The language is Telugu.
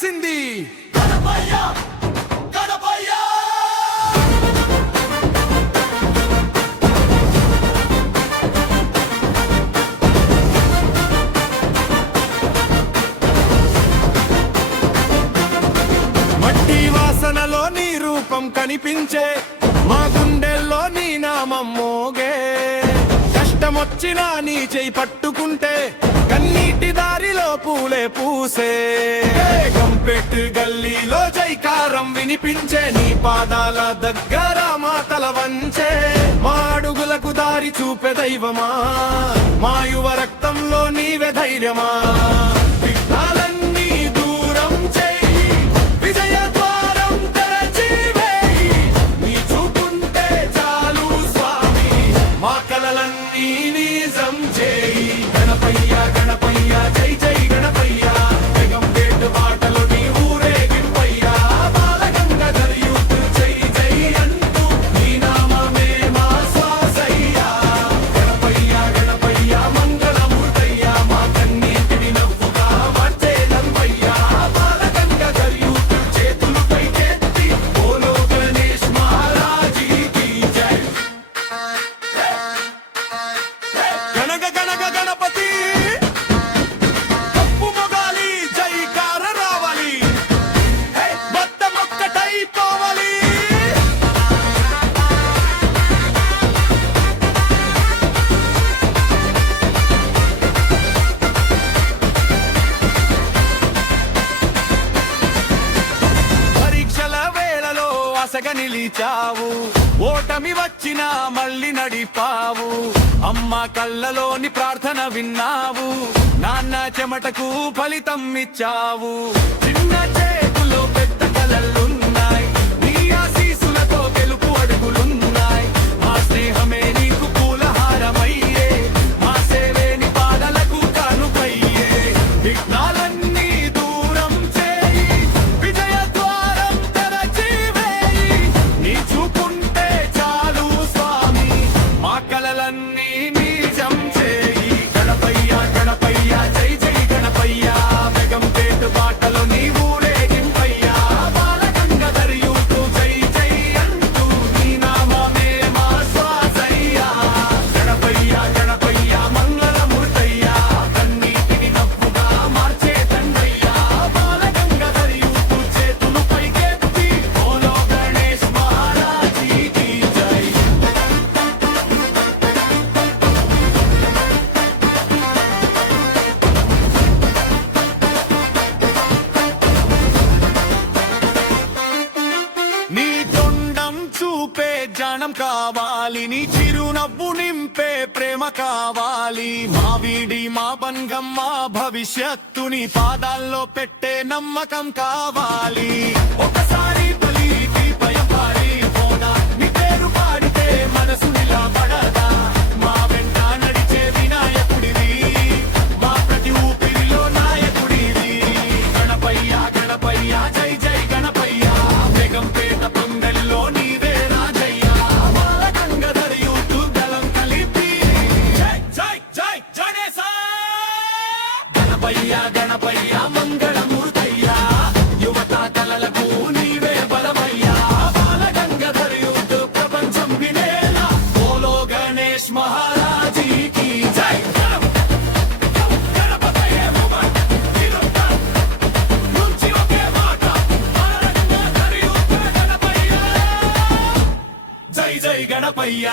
చేసింది. మట్టి వాసనలో నీ రూపం కనిపించే, మా గుండెల్లో నీ నామం మోగే. కష్టమొచ్చినా నీ చేయి పట్టుకుంటే కన్నీటి దారిలో పూలే పూసే. గంపెట్టు గల్లీలో జైకారం వినిపించే, నీ పాదాల దగ్గర మా తల వంచే. మా అడుగులకు దారి చూపే దైవమా, మా యువ రక్తంలో నీవే ధైర్యమా. విఘ్నాలన్నీ దూరం చేయి, విజయ ద్వారం తెరచి వేయి. నీ చూపుంటే చాలు స్వామి, మా కలలన్నీ నిజం చేయి. గణపయ్య గణపయ్య జై జై గణపయ్య, బేగంపేట బాటలో నీ ఊరేగింపయ్య. బాలగంగాధర్ యూత్ జై జై అంటూ నీ నామమే మా శ్వాసయ్య. గణపయ్య గణపయ్య మంగళమూర్తయ్య, మా కన్నీటిని నవ్వుగా మార్చేదన్వయ్య. బాలగంగాధర్ యూత్ చేతులు పైకెత్తి బోలో గణేష్ మహారాజీకి జై. గణగ గణగ గణపతి కప్పు మొగాలి, జైకార రావాలి, మొత్తమొక్కటైపోవాలి. పరీక్షల వేళలో అసగ నిలిచావు, ఓటమి వచ్చినా మళ్ళీ నడిపావు. అమ్మ కళ్ళలోని ప్రార్థన విన్నావు, నాన్న చెమటకు ఫలితం ఇచ్చావు. చిన్న చేతులో పెద్ద కలలున్నాయి, నీ ఆశీసులతో గెలుపు అడుగులున్నాయి. మా స్నేహమే నీకు పూలహారమయ్యే, మా సేవే నీ పాదలకు కానుకయ్యే. విఘ్నాలన్నీ దూరం చేయి, విజయ ద్వారం తెరచి వేయి. నీ చూపుంటే చాలు స్వామి, మా కలలన్నీ నిజం చేయి. గణపయ్య గణపయ్య జై జై గణపయ్య, బేగంపేట బాటలో నీ ఊరేగింపయ్య. బాలగంగాధర్ యూత్ జై జై అంటూ నీ నామమే మా శ్వాసయ్య. గణపయ్య గణపయ్య మంగళమూర్తయ్య, కన్నీటిని నవ్వుగా మార్చే తండ్రయ్య. బాలగంగాధర్ యూత్ చేతులు పైకెత్తి బోలో గణేష్ మహారాజీకి జై. నీ తొండం చూపే జానం కావాలి, నీ చిరునవ్వు నింపే ప్రేమ కావాలి. మా వీడి మా బంధం మా భవిష్యత్తుని పాదాల్లో పెట్టే నమ్మకం కావాలి. ఒకసారి బలికి భయం పారి పోదా, నీ పేరు పాడితే మనసు నిలబడదా. మా వెంట నడిచే వినాయకుడివి, మా ప్రతి ఊపిరిలో నాయకుడివి. గణపయ్య గణపయ్య జై జై గణపయ్య, బేగంపేట పొంగల్లో నీవే రాజయ్య. బాలగంగాధర్ యూత్ దళం కలిపి జై జై జై గణేశ. గణపయ్య గణపయ్య మంగళమూర్తయ్య, యువత కలలకు నీవే బలమయ్యా. బాలగంగాధర్ యూత్ ప్రపంచం వినేలా బోలో గణేష్ మహారాజీకి జై. గణపతయ్యే మూమెంట్ తిరుపతి నుంచి ఒకే మాట, బాలగంగాధర్ యూత్ గణపయ్య జై జై గణపయ్య.